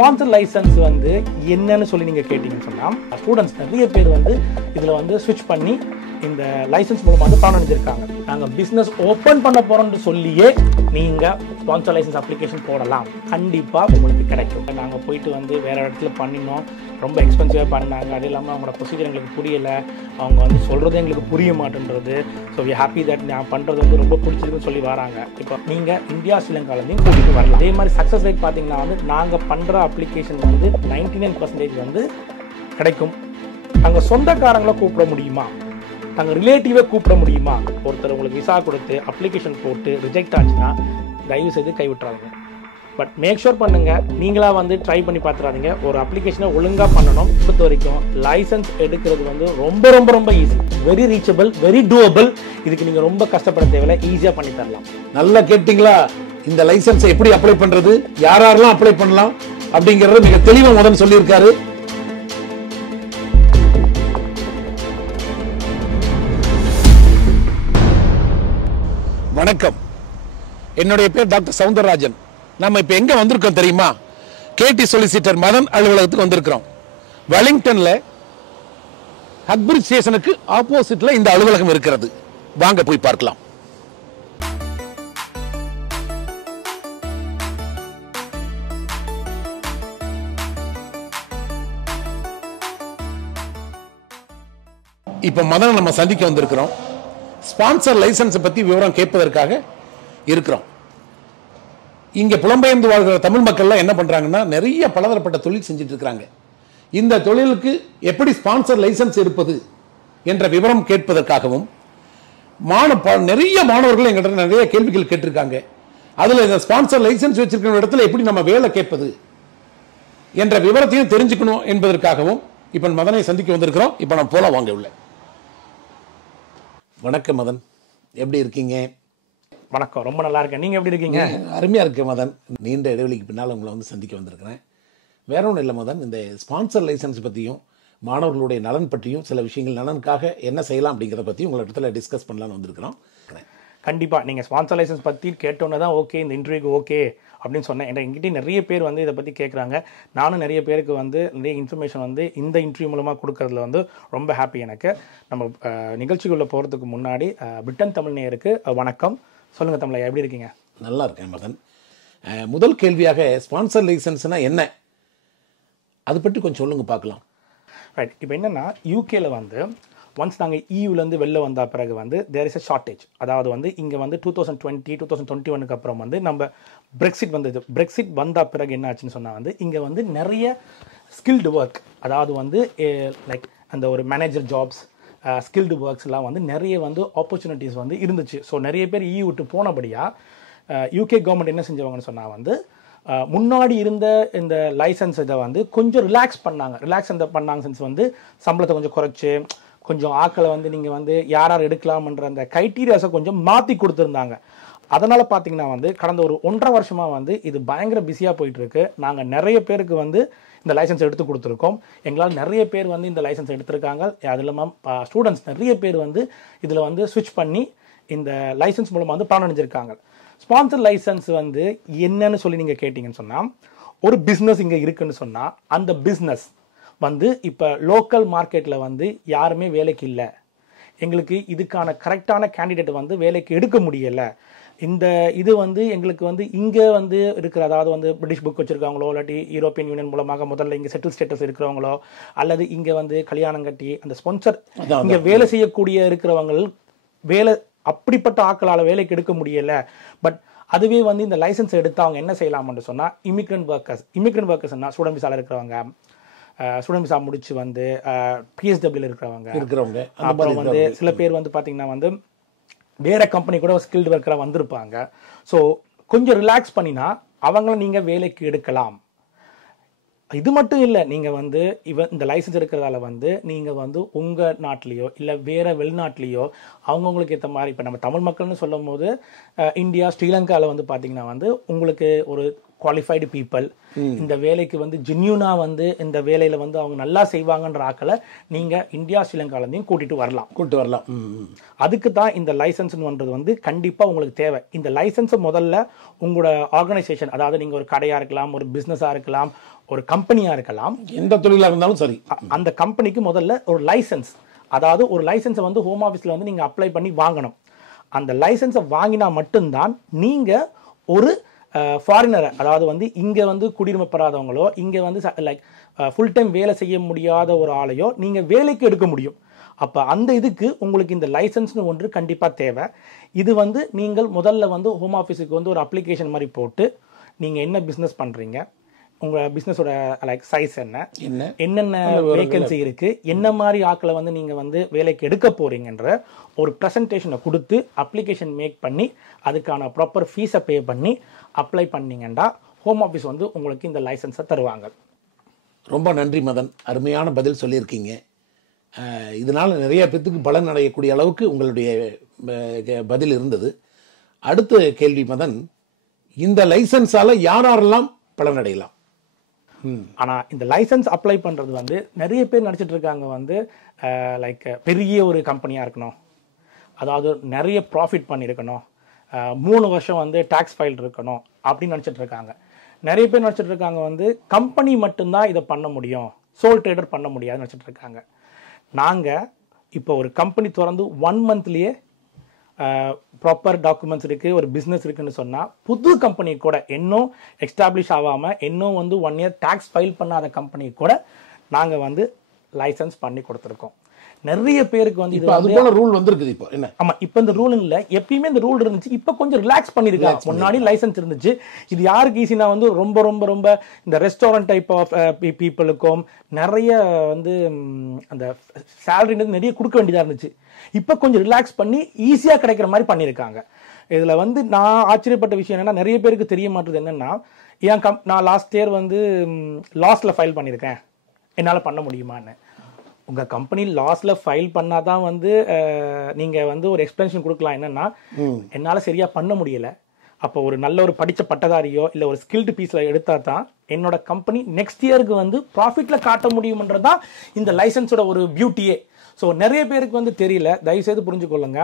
Sponsor licence வந்து என்னன்னு சொல்லி நீங்கள் கேட்டிங்கன்னு சொன்னால் ஸ்டூடெண்ட்ஸ் நிறைய பேர் வந்து இதில் வந்து ஸ்விட்ச் பண்ணி இந்த லைசன்ஸ் மூலமாக வந்து பணம் அடைஞ்சிருக்காங்க. நாங்கள் பிஸ்னஸ் ஓப்பன் பண்ண போகிறோம்னு சொல்லியே நீங்கள் ஸ்பான்சர் லைசன்ஸ் அப்ளிகேஷன் போடலாம், கண்டிப்பாக உங்களுக்கு கிடைக்கும். நாங்கள் போயிட்டு வந்து வேறு இடத்துல பண்ணினோம், ரொம்ப எக்ஸ்பென்சிவாக பண்ணாங்க. அது இல்லாமல் அவங்களோட ப்ரொசீஜர் எங்களுக்கு புரியலை, அவங்க வந்து சொல்கிறது எங்களுக்கு புரிய மாட்டேன்றது. ஸோ வி ஹாப்பி தட் நான் பண்ணுறது வந்து ரொம்ப பிடிச்சிருக்குன்னு சொல்லி வராங்க. இப்போ நீங்கள் இந்தியா ஸ்ரீலங்காலேருந்து கூட்டிகிட்டு வரலாம். அதே மாதிரி சக்ஸஸ் ரேட் பார்த்தீங்கன்னா வந்து நாங்கள் பண்ணுற அப்ளிகேஷன் வந்து 99% வந்து கிடைக்கும். நாங்கள் சொந்தக்காரங்களை கூப்பிட முடியுமா, நாங்கள் ரிலேட்டிவை கூப்பிட முடியுமா? ஒருத்தர் உங்களுக்கு விசா கொடுத்து அப்ளிகேஷன் போட்டு ரிஜெக்ட் ஆச்சுன்னா தயவு செய்து கைவிட்டுறாதீங்க. பட் மேக் ஷூர் பண்ணுங்கள், நீங்களாக வந்து ட்ரை பண்ணி பார்த்துறாதீங்க. ஒரு அப்ளிகேஷனை ஒழுங்காக பண்ணணும். பொறுத்த வரைக்கும் லைசன்ஸ் எடுக்கிறது வந்து ரொம்ப ரொம்ப ரொம்ப easy, very reachable, very doable. இதுக்கு நீங்கள் ரொம்ப கஷ்டப்பட தேவையில்லை, ஈஸியாக பண்ணி தரலாம். நல்லா கேட்டீங்களா? இந்த லைசன்ஸை எப்படி அப்ளை பண்றது, யாரெல்லாம் அப்ளை பண்ணலாம் அப்படிங்கறது மிக தெளிவா முதல்ல சொல்லியிருக்காரு. வணக்கம், என்னுடைய பேர் டாக்டர் சவுந்தரராஜன். நம்ம இப்ப எங்க வந்திருக்கோம் தெரியுமா? கேடி சொலிசிட்டர் மதன் அலுவலகத்துக்கு வந்திருக்கிறோம். வெலிங்டன்ல ஹக்பிரிட்ஜ் ஸ்டேஷனுக்கு ஆப்போசிட்ல இந்த அலுவலகம் இருக்கிறது. வாங்க போய் பார்க்கலாம். இப்ப மதன் நம்ம சந்திக்க வந்திருக்கிறோம். ஸ்பான்சர் லைசன்ஸ் பத்தி விவரம் கேட்பதற்காக இருக்கிறோம். இங்க புலம்பெயர்ந்து வாழ்கிற தமிழ் மக்கள் என்ன பண்றாங்கன்னா, நிறைய பலதரப்பட்ட தொழில் செஞ்சுட்டு இருக்காங்க. இந்த தொழிலுக்கு எப்படி ஸ்பான்சர் லைசன்ஸ் இருப்பது என்ற விவரம் கேட்பதற்காகவும் நிறைய மாணவர்கள் எங்கிட்ட நிறைய கேள்விகள் கேட்டிருக்காங்க. அதுல இந்த ஸ்பான்சர் லைசன்ஸ் வச்சிருக்கிற இடத்துல எப்படி நம்ம வேலை கேட்பது என்ற விவரத்தையும் தெரிஞ்சுக்கணும் என்பதற்காகவும் இப்ப மதனை சந்திக்க வந்திருக்கிறோம். இப்ப நம்ம போல வாங்க உள்ள. வணக்கம் மதன், எப்படி இருக்கீங்க? வணக்கம், ரொம்ப நல்லா இருக்கேன். நீங்க எப்படி இருக்கீங்க? அருமையா இருக்கு மதன். நீண்ட இடைவெளிக்கு பின்னால் உங்களை வந்து சந்திக்க வந்திருக்கிறேன். வேற ஒன்றும் இல்லை மதன், இந்த ஸ்பான்சர் லைசன்ஸ் பற்றியும் மாணவர்களுடைய நலன் பற்றியும் சில விஷயங்கள் நலனுக்காக என்ன செய்யலாம் அப்படிங்கிறத பற்றி உங்களை இடத்துல டிஸ்கஸ் பண்ணலான்னு வந்திருக்கிறோம். கண்டிப்பாக நீங்கள் ஸ்பான்சர் லைசன்ஸ் பற்றி கேட்டோன்னே தான் ஓகே, இந்த இன்டர்வியூக்கு ஓகே அப்படின்னு சொன்னேன். என்கிட்ட நிறைய பேர் வந்து இதை பற்றி கேட்குறாங்க. நானும் நிறைய பேருக்கு வந்து நிறைய இன்ஃபர்மேஷன் வந்து இந்த இன்டர்வியூ மூலமாக கொடுக்கறதுல வந்து ரொம்ப ஹாப்பி எனக்கு. நம்ம நிகழ்ச்சிக்குள்ளே போகிறதுக்கு முன்னாடி பிரிட்டன் தமிழ் நேயருக்கு வணக்கம். சொல்லுங்கள் தமிழா, எப்படி இருக்கீங்க? நல்லா இருக்கேன் மதன். முதல் கேள்வியாக ஸ்பான்சர் லைசன்ஸ்னால் என்ன, அது பற்றி கொஞ்சம் சொல்லுங்க பார்க்கலாம். ரைட், இப்போ என்னென்னா யூகேல வந்து ஒன்ஸ் நாங்கள் இயூலேருந்து வெளில வந்த பிறகு வந்து தேர் இஸ் அ ஷார்ட்டேஜ். அதாவது வந்து இங்கே வந்து 2021 அப்புறம் வந்து நம்ம பிரெக்சிட் வந்தது. பிரெக்சிட் வந்த பிறகு என்ன ஆச்சுன்னு சொன்னால் வந்து இங்கே வந்து நிறைய ஸ்கில்டு ஒர்க், அதாவது வந்து லைக் அந்த ஒரு மேனேஜர் ஜாப்ஸ், ஸ்கில்டு ஒர்க்ஸ்லாம் வந்து நிறைய வந்து ஆப்பர்ச்சுனிட்டிஸ் வந்து இருந்துச்சு. ஸோ நிறைய பேர் இயூ விட்டு போனபடியாக யூகே கவர்மெண்ட் என்ன செஞ்சவங்கன்னு சொன்னால் வந்து முன்னாடி இருந்த இந்த லைசன்ஸ் இதை வந்து கொஞ்சம் ரிலாக்ஸ் பண்ணாங்க சென்ஸ் வந்து சம்பளத்தை கொஞ்சம் குறைச்சி கொஞ்சம் ஆக்களை வந்து நீங்கள் வந்து யார் எடுக்கலாம்ன்ற அந்த க்ரைட்டீரியாஸை கொஞ்சம் மாற்றி கொடுத்துருந்தாங்க. அதனால் பார்த்தீங்கன்னா வந்து கடந்த ஒரு 1.5 வருஷமாக வந்து இது பயங்கர பிஸியாக போயிட்டுருக்கு. நாங்கள் நிறைய பேருக்கு வந்து இந்த லைசன்ஸ் எடுத்து கொடுத்துருக்கோம். எங்களால் நிறைய பேர் வந்து இந்த லைசன்ஸ் எடுத்திருக்காங்க. அது இல்லாமல் ஸ்டூடெண்ட்ஸ் நிறைய பேர் வந்து இதில் வந்து ஸ்விட்ச் பண்ணி இந்த லைசன்ஸ் மூலமாக வந்து பணம் அடைஞ்சிருக்காங்க. ஸ்பான்சர் லைசன்ஸ் வந்து என்னன்னு சொல்லி நீங்கள் கேட்டிங்கன்னு சொன்னால், ஒரு பிஸ்னஸ் இங்கே இருக்குன்னு சொன்னால் அந்த பிஸ்னஸ் வந்து இப்போ லோக்கல் மார்க்கெட்டில் வந்து யாருமே வேலைக்கு இல்லை, எங்களுக்கு இதுக்கான கரெக்டான கேண்டிடேட் வந்து வேலைக்கு எடுக்க முடியலை, இந்த இது வந்து எங்களுக்கு வந்து இங்கே வந்து இருக்கிற, அதாவது வந்து பிரிட்டிஷ் புக் வச்சுருக்காங்களோ இல்லாட்டி யூரோப்பியன் யூனியன் மூலமாக முதல்ல இங்கே செட்டில் ஸ்டேட்டஸ் இருக்கிறவங்களோ அல்லது இங்கே வந்து கல்யாணம் கட்டி அந்த ஸ்பான்சர் இங்கே வேலை செய்யக்கூடிய இருக்கிறவங்க வேலை அப்படிப்பட்ட ஆக்களால் வேலைக்கு எடுக்க முடியலை. பட் அதுவே வந்து இந்த லைசன்ஸ் எடுத்து அவங்க என்ன செய்யலாம்னு சொன்னால் இமிக்ரெண்ட் ஒர்க்கர்ஸ்னா ஸ்டூடெண்ட் விசாவில் இருக்கிறவங்க, ஸ்டூடெண்ட் விசா முடிச்சு வந்து பிஎஸ்டபிள்யூ இருக்கிறவங்க, அப்புறம் வந்து சில பேர் வந்து பார்த்தீங்கன்னா வந்து வேற கம்பெனி கூட ஸ்கில்டு ஒர்க்கராக வந்திருப்பாங்க. ஸோ கொஞ்சம் ரிலாக்ஸ் பண்ணினா அவங்கள நீங்கள் வேலைக்கு எடுக்கலாம். இது மட்டும் இல்லை, நீங்கள் வந்து இந்த லைசன்ஸ் இருக்கிறதால வந்து நீங்கள் வந்து உங்கள் நாட்டிலையோ இல்லை வேறு வெளிநாட்டிலையோ அவங்கவுங்களுக்கு ஏற்ற மாதிரி, இப்போ நம்ம தமிழ் மக்கள்னு சொல்லும் போது இந்தியா ஸ்ரீலங்காவில் வந்து பார்த்திங்கன்னா வந்து உங்களுக்கு ஒரு குவாலிஃபைடு பீப்புள், இந்த வேலைக்கு வந்து ஜென்யூனா வந்து இந்த வேலையில வந்து அவங்க நல்லா செய்வாங்கன்ற ஆக்களை நீங்க இந்தியா ஸ்ரீலங்காலேருந்தையும் கூட்டிட்டு வரலாம். அதுக்கு தான் இந்த லைசன்ஸ்ன்றது வந்து கண்டிப்பா உங்களுக்கு தேவை. இந்த லைசன்ஸை முதல்ல உங்களோட ஆர்கனைசேஷன், அதாவது நீங்க ஒரு கடையா இருக்கலாம், ஒரு பிசினஸா இருக்கலாம், ஒரு கம்பெனியா இருக்கலாம், எந்த தொழிலாக இருந்தாலும் சரி, அந்த கம்பெனிக்கு முதல்ல ஒரு லைசன்ஸ், அதாவது ஒரு லைசன்ஸை வந்து ஹோம் ஆஃபீஸில் வந்து நீங்கள் அப்ளை பண்ணி வாங்கணும். அந்த லைசன்ஸை வாங்கினா மட்டும்தான் நீங்கள் ஒரு ஃபாரினரை, அதாவது வந்து இங்கே வந்து குடியுரிமை பெறாதவங்களோ, இங்கே வந்து லைக் ஃபுல் டைம் வேலை செய்ய முடியாத ஒரு ஆளையோ நீங்கள் வேலைக்கு எடுக்க முடியும். அப்போ அந்த இதுக்கு உங்களுக்கு இந்த லைசன்ஸ்னு ஒன்று கண்டிப்பாக தேவை. இது வந்து நீங்கள் முதல்ல வந்து ஹோம் ஆஃபீஸுக்கு வந்து ஒரு அப்ளிகேஷன் மாதிரி போட்டு நீங்கள் என்ன பிஸ்னஸ் பண்ணுறீங்க, உங்கள் பிஸ்னஸோட லைக் சைஸ் என்னென்ன வேகன்சி இருக்குது, என்ன மாதிரி ஆக்களை வந்து நீங்கள் வந்து வேலைக்கு எடுக்க போகிறீங்கன்ற ஒரு ப்ரெசன்டேஷனை கொடுத்து அப்ளிகேஷன் மேக் பண்ணி அதுக்கான ப்ராப்பர் ஃபீஸை பே பண்ணி அப்ளை பண்ணிங்கன்னா ஹோம் ஆஃபீஸ் வந்து உங்களுக்கு இந்த லைசன்ஸை தருவாங்க. ரொம்ப நன்றி மதன், அருமையான பதில் சொல்லியிருக்கீங்க. இதனால் நிறைய பேத்துக்கு பலன் அடையக்கூடிய அளவுக்கு உங்களுடைய பதில் இருந்தது. அடுத்த கேள்வி மதன், இந்த லைசன்ஸால் யாரெல்லாம் பலன் அடையலாம்? ஆனால் இந்த லைசன்ஸ் அப்ளை பண்ணுறது வந்து நிறைய பேர் நினச்சிட்டு இருக்காங்க வந்து லைக் பெரிய ஒரு கம்பெனியாக இருக்கணும், அதாவது நிறைய ப்ராஃபிட் பண்ணியிருக்கணும், 3 வருஷம் வந்து டேக்ஸ் ஃபைல் இருக்கணும் அப்படின்னு நினச்சிட்டு இருக்காங்க. நிறைய பேர் நினச்சிட்டு இருக்காங்க வந்து கம்பெனி மட்டும்தான் இதை பண்ண முடியும், சோல் ட்ரேடர் பண்ண முடியாதுன்னு நினச்சிட்டு இருக்காங்க. நாங்கள் இப்போ ஒரு கம்பெனி திறந்து 1 மந்த்லேயே ப்ராப்பர் டாக்குமெண்ட்ஸ் இருக்குது, ஒரு பிஸ்னஸ் இருக்குன்னு சொன்னால் புது கம்பெனி கூட இன்னும் எஸ்டாப்ளிஷ் ஆகாமல் இன்னும் வந்து 1 இயர் டேக்ஸ் ஃபைல் பண்ணாத கம்பெனி கூட நாங்கள் வந்து லைசன்ஸ் பண்ணி கொடுத்துருக்கோம். நிறைய பேருக்கு வந்து இது அது போல ரூல் வந்திருக்குது இப்போ. என்ன? ஆமா, இப்போ இந்த ரூல் இல்லை, எப்பயுமே இந்த ரூல் இருந்துச்சு, இப்போ கொஞ்சம் ரிலாக்ஸ் பண்ணிருக்காங்க. முன்னாடி லைசன்ஸ் இருந்துச்சு. இது யாருக்கு ஈஸினா வந்து ரொம்ப ரொம்ப ரொம்ப இந்த ரெஸ்டாரண்ட் டைப் ஆஃப் பீப்புளுக்கும் நிறைய வந்து அந்த சேலரின்றது நிறைய கொடுக்க வேண்டியதாக இருந்துச்சு. இப்போ கொஞ்சம் ரிலாக்ஸ் பண்ணி ஈஸியாக கிடைக்கிற மாதிரி பண்ணியிருக்காங்க. இதில் வந்து நான் ஆச்சரியப்பட்ட விஷயம் என்னன்னா, நிறைய பேருக்கு தெரிய மாட்டேது என்னன்னா, நான் லாஸ்ட் இயர் வந்து லாஸ்ல ஃபைல் பண்ணியிருக்கேன், என்னால் பண்ண முடியுமான்னு. உங்கள் கம்பெனி லாஸ்ல ஃபைல் பண்ணாதான் வந்து நீங்கள் வந்து ஒரு எக்ஸ்பிளனேஷன் கொடுக்கலாம். என்னன்னா, என்னால் சரியாக பண்ண முடியலை, அப்போ ஒரு நல்ல ஒரு படித்த பட்டதாரியோ இல்லை ஒரு ஸ்கில்டு பீஸில் எடுத்தால் தான் என்னோட கம்பெனி நெக்ஸ்ட் இயருக்கு வந்து ப்ராஃபிட்டில் காட்ட முடியும்ன்றது தான் இந்த லைசன்ஸோட ஒரு பியூட்டியே. ஸோ நிறைய பேருக்கு வந்து தெரியல, தயவுசெய்து புரிஞ்சுக்கொள்ளுங்க.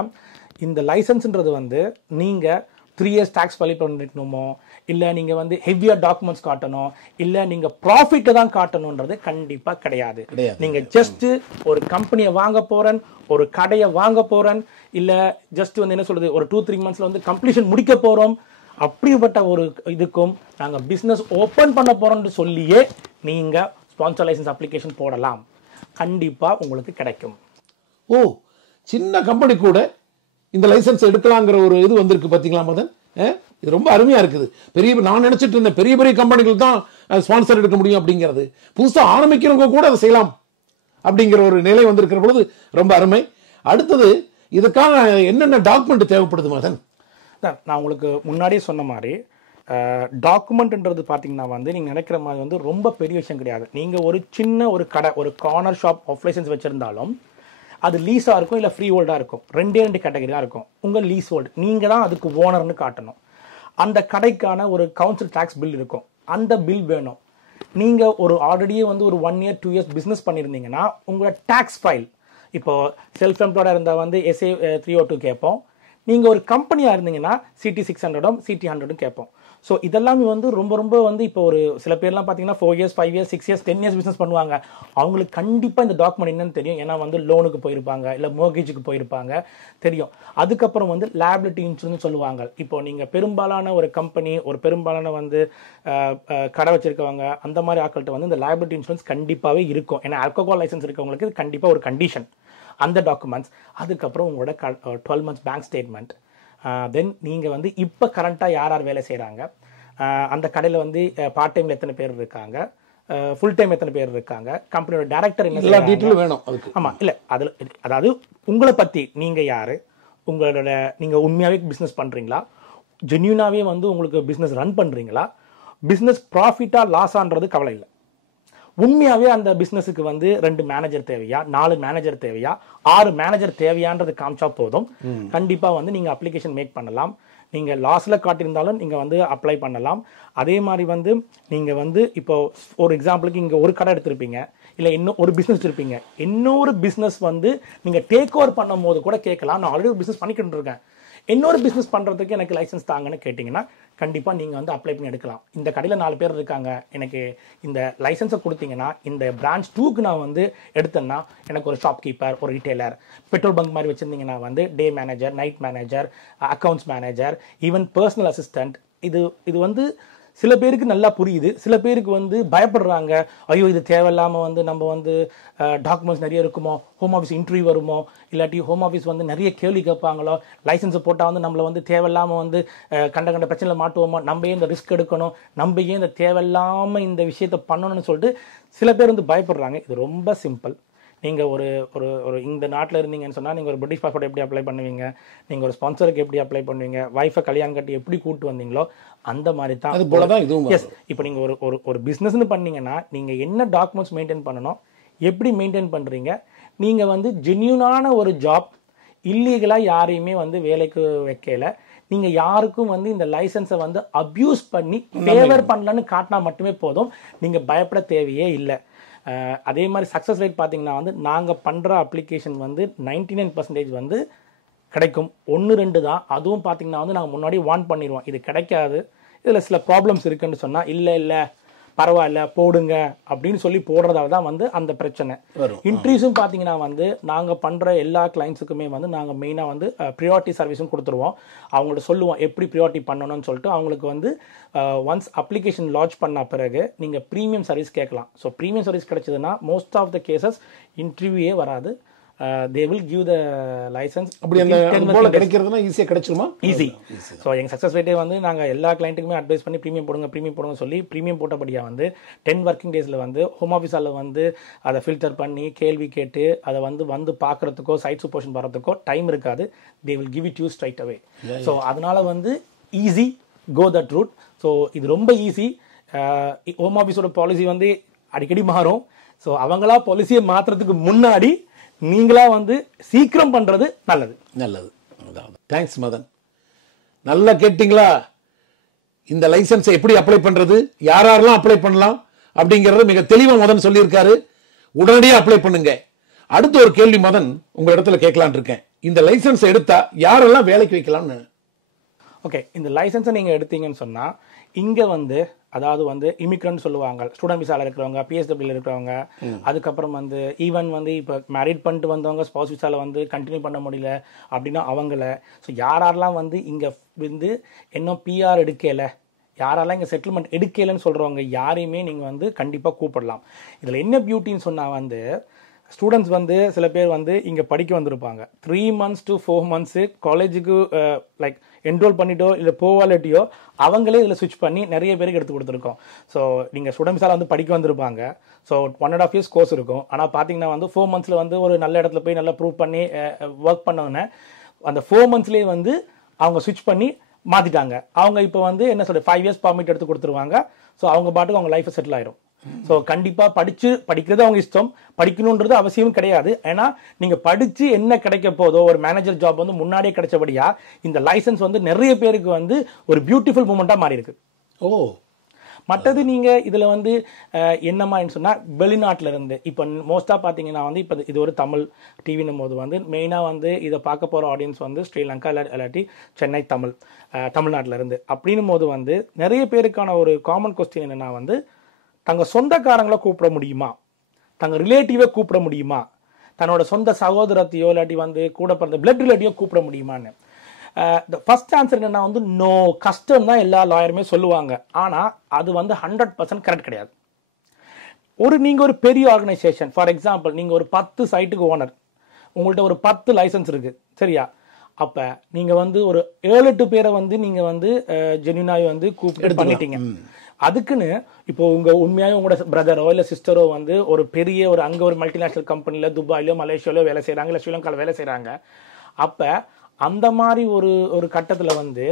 இந்த லைசன்ஸ்ன்றது வந்து நீங்கள் 3 இயர்ஸ் டேக்ஸ் ஃபைல் பண்ணிக்கணுமோ, இல்லை நீங்கள் வந்து ஹெவியாக டாக்குமெண்ட்ஸ் காட்டணும், இல்லை நீங்கள் ப்ராஃபிட்டை தான் காட்டணுன்றது கண்டிப்பாக கிடையாது. நீங்கள் ஜஸ்ட்டு ஒரு கம்பெனியை வாங்க போகிறேன், ஒரு கடையை வாங்க போகிறேன், இல்லை ஜஸ்ட் வந்து என்ன சொல்கிறது, ஒரு 2-3 மந்த்ஸில் வந்து கம்ப்ளீஷன் முடிக்க போகிறோம், அப்படிப்பட்ட ஒரு இதுக்கும் நாங்கள் பிஸ்னஸ் ஓப்பன் பண்ண போகிறோம்னு சொல்லியே நீங்கள் ஸ்பான்சர் லைசன்ஸ் அப்ளிகேஷன் போடலாம், கண்டிப்பாக உங்களுக்கு கிடைக்கும். ஓ, சின்ன கம்பெனி கூட இந்த லைசன்ஸ் எடுக்கலாங்கிற ஒரு இது வந்திருக்கு பார்த்தீங்களா மதன்? இது ரொம்ப அருமையாக இருக்குது. நான் நினச்சிட்டு இருந்தேன் பெரிய பெரிய கம்பெனிகள் தான் ஸ்பான்சர் எடுக்க முடியும் அப்படிங்கிறது. புதுசாக ஆரம்பிக்கிறவங்க கூட அதை செய்யலாம் அப்படிங்கிற ஒரு நிலை வந்திருக்கிற பொழுது ரொம்ப அருமை. அடுத்தது, இதுக்காக என்னென்ன டாக்குமெண்ட் தேவைப்படுது மதன்? நான் உங்களுக்கு முன்னாடியே சொன்ன மாதிரி டாக்குமெண்ட்ன்றது பார்த்தீங்கன்னா வந்து நீங்கள் நினைக்கிற மாதிரி வந்து ரொம்ப பெரிய விஷயம் கிடையாது. நீங்கள் ஒரு சின்ன ஒரு கடை, ஒரு கார்னர் ஷாப் ஆஃப் லைசன்ஸ் வச்சுருந்தாலும் அது லீஸாக இருக்கும், இல்லை ஃப்ரீ ஹோல்டாக இருக்கும். 2 கேட்டகரியாக இருக்கும். உங்கள் லீஸ் ஹோல்டு, நீங்கள் தான் அதுக்கு ஓனர்னு காட்டணும். அந்த கடைக்கான ஒரு கவுன்சில் டேக்ஸ் பில் இருக்கும், அந்த பில் வேணும். நீங்கள் ஒரு ஆல்ரெடியே வந்து ஒரு 1 இயர் 2 இயர்ஸ் பிஸ்னஸ் பண்ணியிருந்தீங்கன்னா உங்களோட டேக்ஸ் ஃபைல், இப்போ செல்ஃப் எம்ப்ளாய்டாக இருந்தால் வந்து SA 302 கேட்போம். நீங்கள் ஒரு கம்பெனியாக இருந்தீங்கன்னா CT 600 CT 100 கேட்போம். ஸோ இதெல்லாமே வந்து ரொம்ப ரொம்ப வந்து இப்போ ஒரு சில பேர்லாம் பார்த்தீங்கன்னா 4 years 5 years 6 years 10 years business பண்ணுவாங்க. அவங்களுக்கு கண்டிப்பாக இந்த டாக்குமெண்ட் என்னன்னு தெரியும். ஏன்னா வந்து லோனுக்கு போயிருப்பாங்க, இல்லை மோர்கேஜுக்கு போயிருப்பாங்க, தெரியும். அதுக்கப்புறம் வந்து லைபிலிட்டி இன்சூரன்ஸ் சொல்லுவாங்க. இப்போ நீங்கள் பெரும்பாலான ஒரு கம்பெனி, ஒரு பெரும்பாலான வந்து கடை வச்சிருக்கவங்க, அந்த மாதிரி ஆட்கள்கிட்ட வந்து இந்த லைபிலிட்டி இன்சூரன்ஸ் கண்டிப்பாகவே இருக்கும். ஏன்னா ஆல்கஹால் லைசன்ஸ் இருக்கவங்களுக்கு இது கண்டிப்பாக ஒரு கண்டிஷன், அந்த டாக்குமெண்ட்ஸ். அதுக்கப்புறம் உங்களோட 12 months பேங்க் ஸ்டேட்மெண்ட். தென் நீங்கள் வந்து இப்போ கரண்ட்டாக யார் யார் வேலை செய்கிறாங்க, அந்த கடையில் வந்து பார்ட் டைமில் எத்தனை பேர் இருக்காங்க, ஃபுல் டைம் எத்தனை பேர் இருக்காங்க, கம்பெனியோட டைரக்டர் என்ன, எல்லா டீட்டெயிலும் வேணும் அதுக்கு. ஆமாம், இல்லை அதில் அதாவது உங்களை பற்றி நீங்கள் யார், உங்களோட நீங்கள் உண்மையாகவே பிஸ்னஸ் பண்ணுறீங்களா, ஜென்யூனாகவே வந்து உங்களுக்கு பிஸ்னஸ் ரன் பண்ணுறீங்களா, பிஸ்னஸ் ப்ராஃபிட்டாக லாஸான்றது கவலை இல்லை. உண்மையாவே அந்த பிசினஸுக்கு வந்து 2 மேனேஜர் தேவையா, 4 மேனேஜர் தேவையா, 6 மேனேஜர் தேவையான்றது காமிச்சா போதும். கண்டிப்பா வந்து நீங்க அப்ளிகேஷன் மேக் பண்ணலாம். நீங்க லாஸ்ல காட்டியிருந்தாலும் நீங்க வந்து அப்ளை பண்ணலாம். அதே மாதிரி வந்து நீங்க வந்து இப்போ ஒரு எக்ஸாம்பிளுக்கு இங்க ஒரு கடை எடுத்திருப்பீங்க, இல்ல இன்னும் ஒரு பிசினஸ் இருப்பீங்க. இன்னொரு பிசினஸ் வந்து நீங்க டேக் ஓவர் பண்ணும் போது கூட கேட்கலாம், நான் ஆல்ரெடி ஒரு பிசினஸ் பண்ணிக்கிட்டு இருக்கேன், இன்னொரு பிசினஸ் பண்றதுக்கு எனக்கு லைசன்ஸ் தாங்கன்னு கேட்டீங்கன்னா கண்டிப்பா நீங்க வந்து அப்ளை பண்ணி எடுக்கலாம். இந்த கடையில 4 பேர் இருக்காங்க, எனக்கு இந்த லைசன்ஸை கொடுத்தீங்கன்னா இந்த பிரான்ச் 2க்கு நான் வந்து எடுத்தேன்னா எனக்கு ஒரு ஷாப் கீப்பர், ஒரு ரீட்டைலர், பெட்ரோல் பங்க் மாதிரி வச்சிருந்தீங்கன்னா வந்து day manager, night manager, accounts manager, even personal assistant. இது வந்து சில பேருக்கு நல்லா புரியுது, சில பேருக்கு வந்து பயப்படுறாங்க. ஐயோ இது தேவையில்லாம வந்து நம்ம வந்து டாக்குமெண்ட்ஸ் நிறைய இருக்குமோ, ஹோம் ஆஃபீஸ் இன்டர்வியூ வருமோ, இல்லாட்டி ஹோம் ஆஃபீஸ் வந்து நிறைய கேள்வி கேட்பாங்களோ, லைசன்ஸை போட்டால் வந்து நம்மளை வந்து தேவையில்லாம வந்து கண்ட பிரச்சனையில் மாட்டுவோமோ, நம்ம ஏன் இந்த ரிஸ்க் எடுக்கணும், நம்ம ஏன் இந்த தேவையில்லாம இந்த விஷயத்த பண்ணணும்னு சொல்லிட்டு சில பேர் வந்து பயப்படுறாங்க. இது ரொம்ப சிம்பிள். நீங்க ஒரு ஒரு ஒரு இந்த நாட்டில் இருந்தீங்கன்னு சொன்னா நீங்க ஒரு பிரிட்டிஷ் பாஸ்போர்ட் எப்படி அப்ளை பண்ணுவீங்க, நீங்க ஒரு ஸ்பான்சருக்கு எப்படி அப்ளை பண்ணுவீங்க, வைஃபை கல்யாணம் கட்டி எப்படி கூட்டு வந்தீங்களோ அந்த மாதிரி தான். அது போல தான் இதுவும். எஸ், இப்போ நீங்க ஒரு பிசினஸ்னு பண்ணீங்கன்னா நீங்க என்ன டாக்குமெண்ட்ஸ் மெயின்டைன் பண்ணணும், எப்படி மெயின்டைன் பண்றீங்க, நீங்க வந்து ஜென்யூனான ஒரு ஜாப், இல்லீகலா யாரையுமே வந்து வேலைக்கு வைக்கல, நீங்க யாருக்கும் வந்து இந்த லைசன்ஸை வந்து அபியூஸ் பண்ணி ஃபேவர் பண்ணலன்னு காட்டினா மட்டுமே போதும், நீங்க பயப்பட தேவையே இல்லை. அதே மாதிரி சக்ஸஸ் ரேட் பார்த்தீங்கன்னா வந்து நாங்கள் பண்ணுற அப்ளிகேஷன் வந்து 99% வந்து கிடைக்கும். 1-2 தான். அதுவும் பார்த்தீங்கன்னா வந்து நாங்கள் முன்னாடி வார்ன் பண்ணிடுவோம், இது கிடைக்காது, இதில் சில ப்ராப்ளம்ஸ் இருக்குன்னு சொன்னால் இல்லை பரவாயில்ல போடுங்க அப்படின்னு சொல்லி போடுறதால தான் வந்து அந்த பிரச்சனை. இன்ட்ரீஸும் பார்த்தீங்கன்னா வந்து நாங்கள் பண்ணுற எல்லா கிளைண்ட்ஸுக்குமே வந்து நாங்கள் மெயினாக வந்து ப்ரியாரிட்டி சர்வீஸும் கொடுத்துருவோம். அவங்கள்ட்ட சொல்லுவோம் எப்படி ப்ரியாரிட்டி பண்ணணும்னு சொல்லிட்டு. அவங்களுக்கு வந்து ஒன்ஸ் அப்ளிகேஷன் லான்ச் பண்ண பிறகு நீங்கள் ப்ரீமியம் சர்வீஸ் கேட்கலாம். ஸோ ப்ரீமியம் சர்வீஸ் கிடைச்சதுன்னா மோஸ்ட் ஆஃப் த கேசஸ் இன்டர்வியூவே வராது. they will give the license. அப்படி அந்த போல கிடைக்கிறதுனா ஈஸியா கிடைச்சிருமா? ஈஸி. ஸோ எங்கள் சக்ஸஸ் ரேட்டே வந்து நாங்கள் எல்லா கிளைண்ட்டுக்குமே அட்வைஸ் பண்ணி ப்ரீமியம் போடுங்க சொல்லி ப்ரீமியம் போட்டபடியாக வந்து 10 ஒர்க்கிங் டேஸில் வந்து ஹோம் ஆஃபீஸால் வந்து அதை ஃபில்டர் பண்ணி கேள்வி கேட்டு அதை வந்து பார்க்குறதுக்கோ சைட் சூப்பர்விஷன் வர்றதுக்கோ டைம் இருக்காது. they will give it you straight away. So அதனால வந்து easy, go that route. So இது ரொம்ப ஈஸி. ஹோம் ஆஃபீஸோட பாலிசி வந்து அடிக்கடி மாறும். ஸோ அவங்களா பாலிசியை மாற்றுறதுக்கு முன்னாடி நீங்களா வந்து சீக்கிரம் பண்றது நல்லது. தேங்க்ஸ் மதன். நல்லா கேட்டீங்களா? இந்த லைசன்ஸை எப்படி அப்ளை பண்றது, யாரெல்லாம் அப்ளை பண்ணலாம் அப்படிங்கறத மிக தெளிவா மதன் சொல்லியிருக்காரு. உடனடியாக அப்ளை பண்ணுங்க. அடுத்த ஒரு கேள்வி மதன் உங்க இடத்துல கேட்கலான் இருக்கேன். இந்த லைசன்ஸ் எடுத்தா யாரெல்லாம் வேலைக்கு வைக்கலாம்னு? ஓகே, இந்த லைசன்ஸை நீங்கள் எடுத்தீங்கன்னு சொன்னால் இங்கே வந்து அதாவது வந்து இமிக்ரண்ட் சொல்லுவாங்க, ஸ்டூடெண்ட் விசாவில் இருக்கிறவங்க, பிஎஸ்டபிள்யூ இருக்கிறவங்க, அதுக்கப்புறம் வந்து ஈவன் வந்து இப்போ மேரிட் பண்ணிட்டு வந்தவங்க ஸ்பௌஸ் விசாவில் வந்து கண்டினியூ பண்ண முடியல அப்படின்னா அவங்கள. ஸோ யாரெல்லாம் வந்து இங்கே வந்து இன்னும் பிஆர் எடுக்கலை, யாரெல்லாம் இங்கே செட்டில்மெண்ட் எடுக்கலைன்னு சொல்கிறவங்க யாரையுமே நீங்கள் வந்து கண்டிப்பாக கூப்பிடலாம். இதில் என்ன பியூட்டின்னு சொன்னால் வந்து ஸ்டூடெண்ட்ஸ் வந்து சில பேர் வந்து இங்கே படிக்க வந்திருப்பாங்க, 3 months to 4 months காலேஜுக்கு லைக் என்ரோல் பண்ணிட்டோ இல்லை போவாலட்டியோ அவங்களே இதில் ஸ்விட்ச் பண்ணி நிறைய பேருக்கு எடுத்து கொடுத்துருக்கோம். ஸோ நீங்கள் ஸ்டூடெண்ட் விசாவில் வந்து படிக்க வந்திருப்பாங்க. ஸோ 1.5 years கோர்ஸ் இருக்கும். ஆனால் பார்த்தீங்கன்னா வந்து 4 months வந்து ஒரு நல்ல இடத்துல போய் நல்லா ப்ரூவ் பண்ணி ஒர்க் பண்ணோன்னே அந்த 4 monthsலேயே வந்து அவங்க ஸ்விட்ச் பண்ணி மாற்றிட்டாங்க. அவங்க இப்போ வந்து என்ன சொல்கிறது 5 years பர்மிட் எடுத்து கொடுத்துருவாங்க. ஸோ அவங்க பாட்டுக்கு அவங்க லைஃப் செட்டில் ஆயிரும். ஸோ கண்டிப்பாக படிக்கிறது அவங்க இஷ்டம், படிக்கணுன்றது அவசியம் கிடையாது. ஏன்னா நீங்கள் படித்து என்ன கிடைக்க போதோ, ஒரு மேனேஜர் ஜாப் வந்து முன்னாடியே கிடைச்சபடியா இந்த லைசன்ஸ் வந்து நிறைய பேருக்கு வந்து ஒரு பியூட்டிஃபுல் மூமெண்ட்டாக மாறி இருக்கு. ஓ, மற்றது நீங்கள் இதில் வந்து என்னமான்னு சொன்னால் வெளிநாட்டில் இருந்து இப்போ மோஸ்ட்டாக பார்த்தீங்கன்னா வந்து இப்போ இது ஒரு தமிழ் டிவின்னும் போது வந்து மெயினாக வந்து இதை பார்க்க போகிற ஆடியன்ஸ் வந்து ஸ்ரீலங்கா இல்லாட்டி சென்னை தமிழ்நாட்டில் இருந்து அப்படின்னும் போது வந்து நிறைய பேருக்கான ஒரு காமன் கொஸ்டின் என்னென்னா வந்து தங்கள் சொந்தக்காரங்களை கூப்பிட முடியுமா, தங்கள் ரிலேட்டிவை கூப்பிட முடியுமா, தன்னோட சொந்த சகோதரத்தையோ இல்லாட்டி வந்து கூட பிறந்த பிளட் ரிலேட்டிவோ கூப்பிட முடியுமான்னு. ஃபர்ஸ்ட் ஆன்சர் என்னன்னா வந்து நோ, கஷ்டம் தான் எல்லா லாயருமே சொல்லுவாங்க. ஆனால் அது வந்து 100% கரெக்ட் கிடையாது. நீங்கள் ஒரு பெரிய ஆர்கனைசேஷன், ஃபார் எக்ஸாம்பிள் நீங்கள் ஒரு 10 சைட்டுக்கு ஓனர், உங்கள்கிட்ட ஒரு 10 லைசன்ஸ் இருக்கு சரியா, அப்போ நீங்கள் வந்து ஒரு 7-8 பேரை வந்து நீங்கள் வந்து ஜென்யூனாக வந்து கூப்பிட்டு பண்ணிட்டீங்க. அதுக்குன்னு இப்போ உண்மையாக உங்களோட பிரதரோ இல்லை சிஸ்டரோ வந்து ஒரு பெரிய அங்கே ஒரு மல்டிநேஷனல் கம்பெனியில் துபாயிலோ மலேசியாலோ வேலை செய்கிறாங்க, இல்லை ஸ்ரீலங்காவில் வேலை செய்கிறாங்க. அப்போ அந்த மாதிரி ஒரு கட்டத்தில் வந்து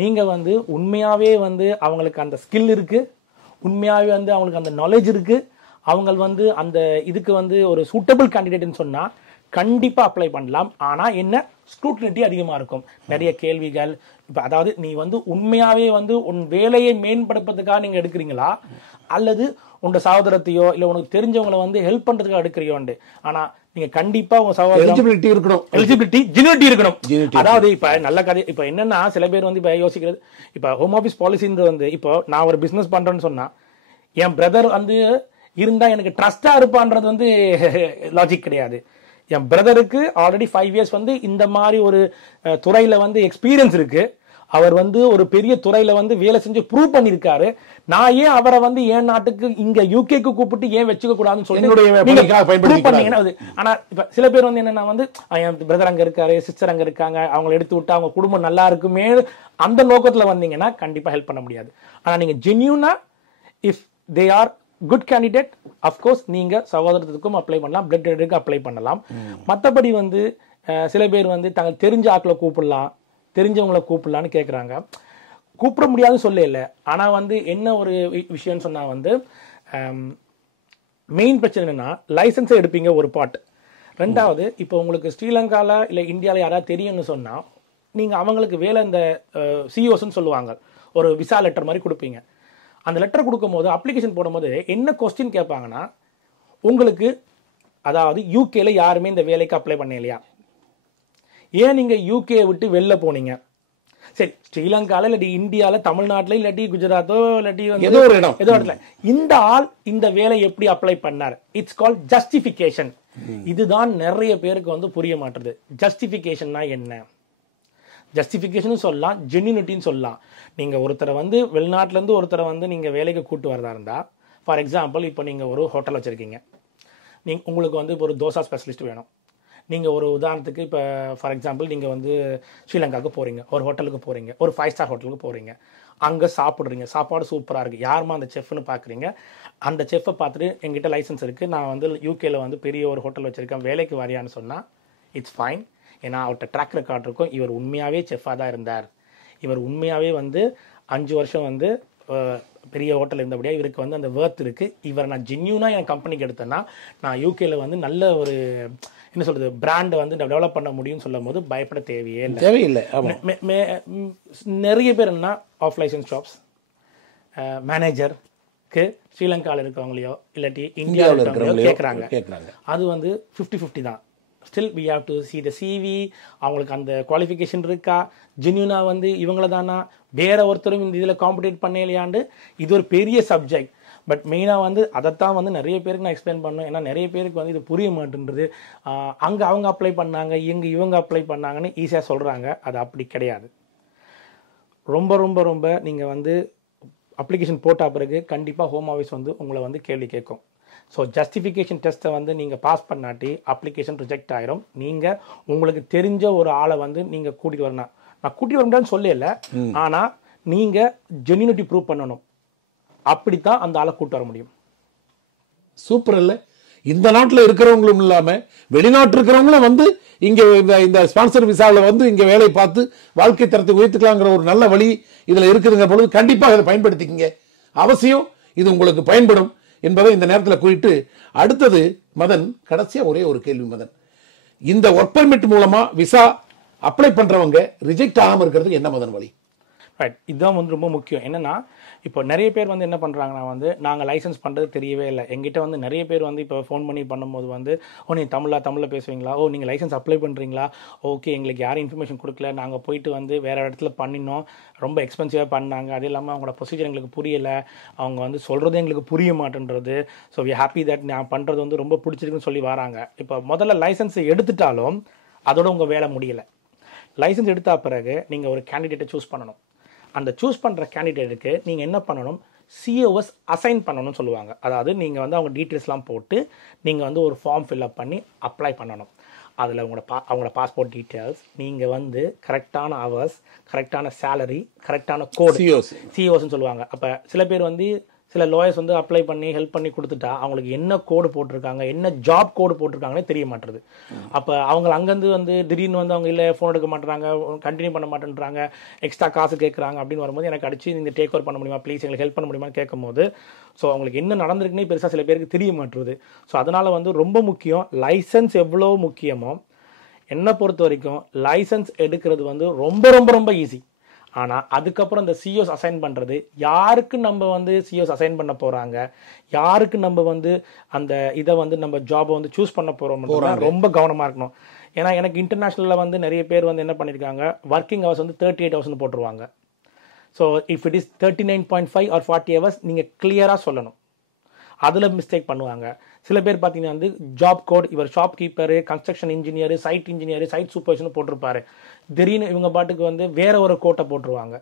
நீங்கள் வந்து உண்மையாகவே வந்து அவங்களுக்கு அந்த ஸ்கில் இருக்குது, உண்மையாகவே வந்து அவங்களுக்கு அந்த நாலேஜ் இருக்குது, அவங்க வந்து அந்த இதுக்கு வந்து ஒரு சூட்டபிள் கேண்டிடேட்னு சொன்னா கண்டிப்பா அப்ளை பண்ணலாம். ஆனா என்ன ஸ்க்ரூட்டினிட்டி அதிகமா இருக்கும், நிறைய கேள்விகள். இப்ப அதாவது நீ வந்து உண்மையாவே வந்து உன் வேலையை மேம்படுத்துறதுக்காக நீங்க எடுக்கிறீங்களா, அல்லது உங்க சகோதரத்தையோ இல்ல உனக்கு தெரிஞ்சவங்களை வந்து ஹெல்ப் பண்றதுக்காக எடுக்கிறியோண்டு. ஆனா நீங்க கண்டிப்பா உங்க சகோதரர் எலிஜிபிலிட்டி இருக்கணும், எலிஜிபிலிட்டி ஜெனியூனிட்டி இருக்கணும். அதாவது இப்ப நல்ல கதை இப்ப என்னன்னா சில பேர் வந்து இப்ப யோசிக்கிறது, இப்ப ஹோம் ஆஃபீஸ் பாலிசின்றது வந்து இப்போ நான் ஒரு பிசினஸ் பண்றேன்னு சொன்னா என் பிரதர் வந்து இருந்தா எனக்கு ட்ரஸ்டா இருப்பான்றது வந்து லாஜிக் கிடையாது. என் பிரதருக்கு ஆல்ரெடி 5 இயர்ஸ் வந்து இந்த மாதிரி ஒரு துறையில வந்து எக்ஸ்பீரியன்ஸ் இருக்கு, அவர் வந்து ஒரு பெரிய துறையில வந்து வேலை செஞ்சு ப்ரூவ் பண்ணிருக்காரு. நான் ஏன் அவரை வந்து என் நாட்டுக்கு இங்க யூகேக்கு கூப்பிட்டு ஏன் வச்சுக்க கூடாதுன்னு சொல்லி. ஆனா இப்ப சில பேர் வந்து என்னன்னா வந்து என் பிரதர் அங்க இருக்காரு, சிஸ்டர் அங்க இருக்காங்க, அவங்களை எடுத்து விட்டு அவங்க குடும்பம் நல்லா இருக்குமே அந்த நோக்கத்துல வந்தீங்கன்னா கண்டிப்பா ஹெல்ப் பண்ண முடியாது. ஆனா நீங்க ஜென்யூனா if they are good candidate of course நீங்க சகோதரத்துக்கும் அப்ளை பண்ணலாம், பிளட் டொனேட்டருக்கு அப்ளை பண்ணலாம். மற்றபடி வந்து சில பேர் வந்து தங்கள் தெரிஞ்ச ஆட்களை கூப்பிடலாம், தெரிஞ்சவங்களை கூப்பிடலான்னு கேட்குறாங்க. கூப்பிட முடியாதுன்னு சொல்ல இல்லை. ஆனால் வந்து என்ன ஒரு விஷயம்னு சொன்னால் வந்து மெயின் பிரச்சனை என்னன்னா லைசன்ஸை எடுப்பீங்க ஒரு பார்ட். ரெண்டாவது இப்போ உங்களுக்கு ஸ்ரீலங்காவில் இல்லை இந்தியாவில் யாராவது தெரியும்னு சொன்னால் நீங்கள் அவங்களுக்கு வேலை இந்த சிஓஸ்ன்னு சொல்லுவாங்க, ஒரு விசா லெட்டர் மாதிரி கொடுப்பீங்க. அந்த லெட்டர் கொடுக்கும்போது அப்ளிகேஷன் போடும்போது என்ன கொஸ்டின் கேட்பாங்கன்னா, உங்களுக்கு அதாவது யூகேல யாருமே இந்த வேலைக்கு அப்ளை பண்ண இல்லையா, ஏன் நீங்க யூகே விட்டு வெளில போனீங்க, சரி ஸ்ரீலங்கால இல்லாட்டி இந்தியாவில் தமிழ்நாட்டில் இல்லாட்டி குஜராத்தோ இல்லாட்டி ஏதோ ஒரு இடத்துல இந்த ஆள் இந்த வேலை எப்படி அப்ளை பண்ணார், இட்ஸ் கால் ஜஸ்டிஃபிகேஷன். இதுதான் நிறைய பேருக்கு வந்து புரிய மாட்டுறது. ஜஸ்டிஃபிகேஷன்னா என்ன, ஜஸ்டிஃபிகேஷன் சொல்லலாம், ஜென்யூனிட்டின்னு சொல்லலாம். நீங்கள் ஒருத்தரை வந்து வெளிநாட்டிலேருந்து ஒருத்தரை வந்து நீங்கள் வேலைக்கு கூட்டு வரதா இருந்தால், ஃபார் எக்ஸாம்பிள் இப்போ நீங்கள் ஒரு ஹோட்டல் வச்சுருக்கீங்க, உங்களுக்கு வந்து இப்போ ஒரு தோசா ஸ்பெஷலிஸ்ட் வேணும். நீங்கள் ஒரு உதாரணத்துக்கு இப்போ ஃபார் எக்ஸாம்பிள் நீங்கள் வந்து ஸ்ரீலங்காவுக்கு போகிறீங்க, ஒரு ஹோட்டலுக்கு போகிறீங்க, ஒரு 5 ஸ்டார் ஹோட்டலுக்கு போகிறீங்க, அங்கே சாப்பிட்றீங்க, சாப்பாடு சூப்பராக இருக்குது, யாருமா அந்த செஃப்னு பார்க்குறீங்க. அந்த செஃப்பை பார்த்துட்டு எங்கிட்ட லைசன்ஸ் இருக்குது, நான் வந்து யூகேல வந்து பெரிய ஒரு ஹோட்டல் வச்சுருக்கேன், வேலைக்கு வரியான்னு சொன்னால் இட்ஸ் ஃபைன். ஏன்னா அவர்கிட்ட ட்ராக் ரெக்கார்ட் இருக்கும், இவர் உண்மையாகவே செஃப்பாக தான் இருந்தார், இவர் உண்மையாகவே வந்து 5 வருஷம் வந்து பெரிய ஹோட்டல் இருந்தபடியாக இவருக்கு வந்து அந்த வேர்த் இருக்குது, இவர் நான் ஜென்யூனாக என் கம்பெனிக்கு எடுத்தேன்னா நான் யூகேல வந்து நல்ல ஒரு என்ன சொல்கிறது பிராண்டை வந்து டெவலப் பண்ண முடியும்னு சொல்லும் போது பயப்பட தேவையில்லை. நிறைய பேர் என்ன ஆஃப் லைசன்ஸ் ஜாப்ஸ் மேனேஜருக்கு ஸ்ரீலங்காவில் இருக்கிறவங்களையோ இல்லாட்டி இந்தியாவில் இருக்கிறவங்களோ கேட்குறாங்க. அது வந்து 50-50 தான். Still we have to see the CV, அவங்களுக்கு அந்த குவாலிஃபிகேஷன் இருக்கா, ஜென்யூனாக வந்து இவங்கள தானா, வேற ஒருத்தரும் இந்த இதில் காம்படிட் பண்ணலையாண்டு. இது ஒரு பெரிய சப்ஜெக்ட். பட் மெயினாக வந்து அதைத்தான் வந்து நிறைய பேருக்கு நான் எக்ஸ்பிளைன் பண்ணேன். ஏன்னா நிறைய பேருக்கு வந்து இது புரிய மாட்டேன்றது. அங்கே அவங்க அப்ளை பண்ணாங்க, இவங்க அப்ளை பண்ணாங்கன்னு ஈஸியாக சொல்கிறாங்க. அது அப்படி கிடையாது. ரொம்ப ரொம்ப ரொம்ப நீங்கள் வந்து அப்ளிகேஷன் போட்ட பிறகு கண்டிப்பாக ஹோம் ஆஃபீஸ் வந்து உங்களை வந்து கேள்வி கேட்கும். ஸோ ஜஸ்டிஃபிகேஷன் டெஸ்ட்டை வந்து நீங்கள் பாஸ் பண்ணாட்டி அப்ளிகேஷன் ரிஜெக்ட் ஆயிரும். நீங்கள் உங்களுக்கு தெரிஞ்ச ஒரு ஆளை வந்து நீங்கள் கூட்டிகிட்டு வரணும். நான் கூட்டிகிட்டு வரணும்னு சொல்லல, ஆனால் நீங்கள் ஜென்யூனிட்டி ப்ரூவ் பண்ணணும். அப்படித்தான் அந்த ஆளை கூட்டு வர முடியும். சூப்பர் இல்லை? இந்த நாட்டில் இருக்கிறவங்களும் இல்லாமல் வெளிநாட்டு இருக்கிறவங்களும் வந்து இங்கே இந்த ஸ்பான்சர் விசாவில் வந்து இங்கே வேலை பார்த்து வாழ்க்கை தரத்தை உயர்த்துக்கலாங்கிற ஒரு நல்ல வழி இதில் இருக்குதுங்க பொழுது கண்டிப்பாக அதை பயன்படுத்திக்கிங்க. அவசியம் இது உங்களுக்கு பயன்படும் என்பதை இந்த நேரத்தில் குறித்து அடுத்தது மதன், கடைசியா ஒரே ஒரு கேள்வி மதன், இந்த ஒர்க் பெர்மிட் மூலமா விசா அப்ளை பண்றவங்க ரிஜெக்ட் ஆகாம இருக்கிறதுக்கு என்ன மதன் வழி? ரைட், இதுதான் வந்து ரொம்ப முக்கியம். என்னன்னா இப்போ நிறைய பேர் வந்து என்ன பண்ணுறாங்கன்னா வந்து நாங்கள் லைசன்ஸ் பண்ணுறது தெரியவே இல்லை. எங்கிட்ட வந்து நிறைய பேர் வந்து இப்போ ஃபோன் பண்ணி பண்ணும்போது வந்து நீங்கள் தமிழில் பேசுவீங்களா, நீங்கள் லைசன்ஸ் அப்ளை பண்ணுறீங்களா, ஓகே எங்களுக்கு யாரும் இன்ஃபர்மேஷன் கொடுக்கல, நாங்கள் போயிட்டு வந்து வேறு இடத்துல பண்ணினோம், ரொம்ப எக்ஸ்பென்சிவாக பண்ணாங்க, அது இல்லாமல் அவங்களோட ப்ரொசீஜர் எங்களுக்கு புரியலை, அவங்க வந்து சொல்கிறது எங்களுக்கு புரிய மாட்டேன்றது. ஸோ வி ஹாப்பி தட் நான் பண்ணுறது வந்து ரொம்ப பிடிச்சிருக்குன்னு சொல்லி வராங்க. இப்போ முதல்ல லைசன்ஸை எடுத்துட்டாலும் அதோட உங்கள் வேலை முடியலை. லைசன்ஸ் எடுத்த பிறகு நீங்கள் ஒரு கேண்டிடேட்டை சூஸ் பண்ணணும். அந்த சூஸ் பண்ணுற கேண்டிடேட்டுக்கு நீங்கள் என்ன பண்ணணும், சிஓஎஸ் அசைன் பண்ணணும்னு சொல்லுவாங்க. அதாவது நீங்கள் வந்து அவங்க டீட்டெயில்ஸ்லாம் போட்டு நீங்கள் வந்து ஒரு ஃபார்ம் ஃபில்அப் பண்ணி அப்ளை பண்ணணும். அதில் அவங்களோட பாஸ்போர்ட் டீட்டெயில்ஸ், நீங்கள் வந்து கரெக்டான ஹவர்ஸ், கரெக்டான சேலரி, கரெக்டான கோடு, சிஓஎஸ்ன்னு சொல்லுவாங்க. அப்போ சில பேர் வந்து சில லாயர்ஸ் வந்து அப்ளை பண்ணி ஹெல்ப் பண்ணி கொடுத்துட்டா அவங்களுக்கு என்ன கோடு போட்டிருக்காங்க, என்ன ஜாப் கோடு போட்டிருக்காங்கன்னே தெரிய மாட்டுறது. அப்போ அவங்க அங்கேருந்து வந்து திடீர்னு வந்து அவங்க இல்லை ஃபோன் எடுக்க மாட்டுறாங்க, கண்டினியூ பண்ண மாட்டேன்றாங்க, எக்ஸ்ட்ரா காசு கேட்குறாங்க அப்படின்னு வரும்போது எனக்கு அடிச்சு நீங்கள் டேக் ஓவர் பண்ண முடியுமா, ப்ளீஸ் எங்களுக்கு ஹெல்ப் பண்ண முடியுமான்னு கேட்கும்போது ஸோ அவங்களுக்கு என்ன நடந்திருக்குன்னே பெருசாக சில பேருக்கு தெரிய மாட்டுறது. ஸோ அதனால் வந்து ரொம்ப முக்கியம், லைசன்ஸ் எவ்வளோ முக்கியமோ என்னை பொறுத்த வரைக்கும் லைசன்ஸ் எடுக்கிறது வந்து ரொம்ப ரொம்ப ரொம்ப ஈஸி. ஆனால் அதுக்கப்புறம் இந்த சிஓஸ் அசைன் பண்ணுறது, யாருக்கு நம்ம வந்து சிஓஸ் அசைன் பண்ண போகிறாங்க, யாருக்கு நம்ம வந்து அந்த இதை வந்து நம்ம ஜாபை வந்து சூஸ் பண்ண போகிறோம் ரொம்ப கவனமாக இருக்கணும். ஏன்னா எனக்கு இன்டர்நேஷ்னலில் வந்து நிறைய பேர் வந்து என்ன பண்ணியிருக்காங்க, ஒர்க்கிங் ஹவர்ஸ் வந்து 38 ஹவர்ஸ்னு போட்டுருவாங்க. So if it is 39.5 or 40 hours நீங்கள் கிளியராக சொல்லணும். அதில் மிஸ்டேக் பண்ணுவாங்க. சில பேர் பார்த்தீங்கன்னா வந்து ஜாப் கோட், இவர் shop keeper, construction engineer, site engineer, site சூப்பர்வைசர்னு போட்டிருப்பாரு, திடீர்னு இவங்க பாட்டுக்கு வந்து வேற ஒரு கோட்டை போட்டுருவாங்க.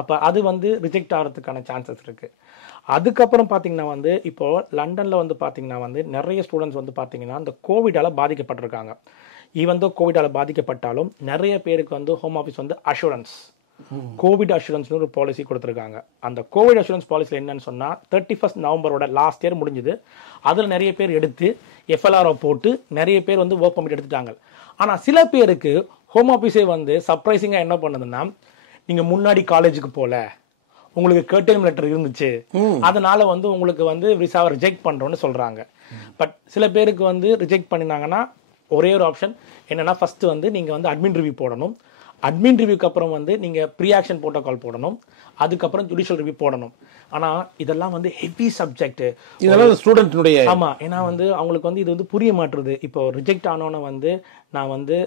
அப்போ அது வந்து ரிஜெக்ட் ஆகிறதுக்கான சான்சஸ் இருக்குது. அதுக்கப்புறம் பார்த்தீங்கன்னா வந்து இப்போது லண்டனில் வந்து பார்த்தீங்கன்னா வந்து நிறைய ஸ்டூடெண்ட்ஸ் வந்து பார்த்தீங்கன்னா இந்த கோவிடால் பாதிக்கப்பட்டிருக்காங்க. ஈவன் தோ கோவிடால் பாதிக்கப்பட்டாலும் நிறைய பேருக்கு வந்து ஹோம் ஆஃபீஸ் வந்து அஷூரன்ஸ், கோவிட் அஷூரன்ஸ்னு ஒரு பாலிசி கொடுத்துருக்காங்க. அந்த கோவிட் அஷூரன்ஸ் பாலிசியில் என்னன்னு சொன்னால் 31 நவம்பரோட லாஸ்ட் இயர் முடிஞ்சுது. அதில் நிறைய பேர் எடுத்து எஃப்எல்ஆரை போட்டு நிறைய பேர் வந்து ஒர்க் பர்மிட் எடுத்துட்டாங்க. ஆனால் சில பேருக்கு ஹோம் ஆஃபீஸே வந்து சர்ப்ரைசிங்காக என்ன பண்ணுதுன்னா, நீங்கள் முன்னாடி காலேஜுக்கு போகல, உங்களுக்கு கர்டைம் லெட்டர் இருந்துச்சு, அதனால வந்து உங்களுக்கு வந்து விசாவை ரிஜெக்ட் பண்ணுறோன்னு சொல்கிறாங்க. பட் சில பேருக்கு வந்து ரிஜெக்ட் பண்ணினாங்கன்னா ஒரே ஒரு ஆப்ஷன் என்னென்னா, ஃபஸ்ட்டு வந்து நீங்கள் வந்து அட்மின் ரிவ்யூ போடணும். அட்மின் ரிவ்யூக்கு அப்புறம் வந்து நீங்கள் ப்ரீ ஆக்ஷன் ப்ரோட்டோகால் போடணும், அதுக்கப்புறம் ஜுடிஷியல் ரிவ்யூ போடணும். ஆனால் இதெல்லாம் வந்து ஹெவி சப்ஜெக்ட், இதெல்லாம் ஸ்டூடெண்ட்னுடைய ஆமாம். ஏன்னா வந்து அவங்களுக்கு வந்து இது வந்து புரிய மாட்டுறது. இப்போ ரிஜெக்ட் ஆனோன்னு வந்து நான் வந்து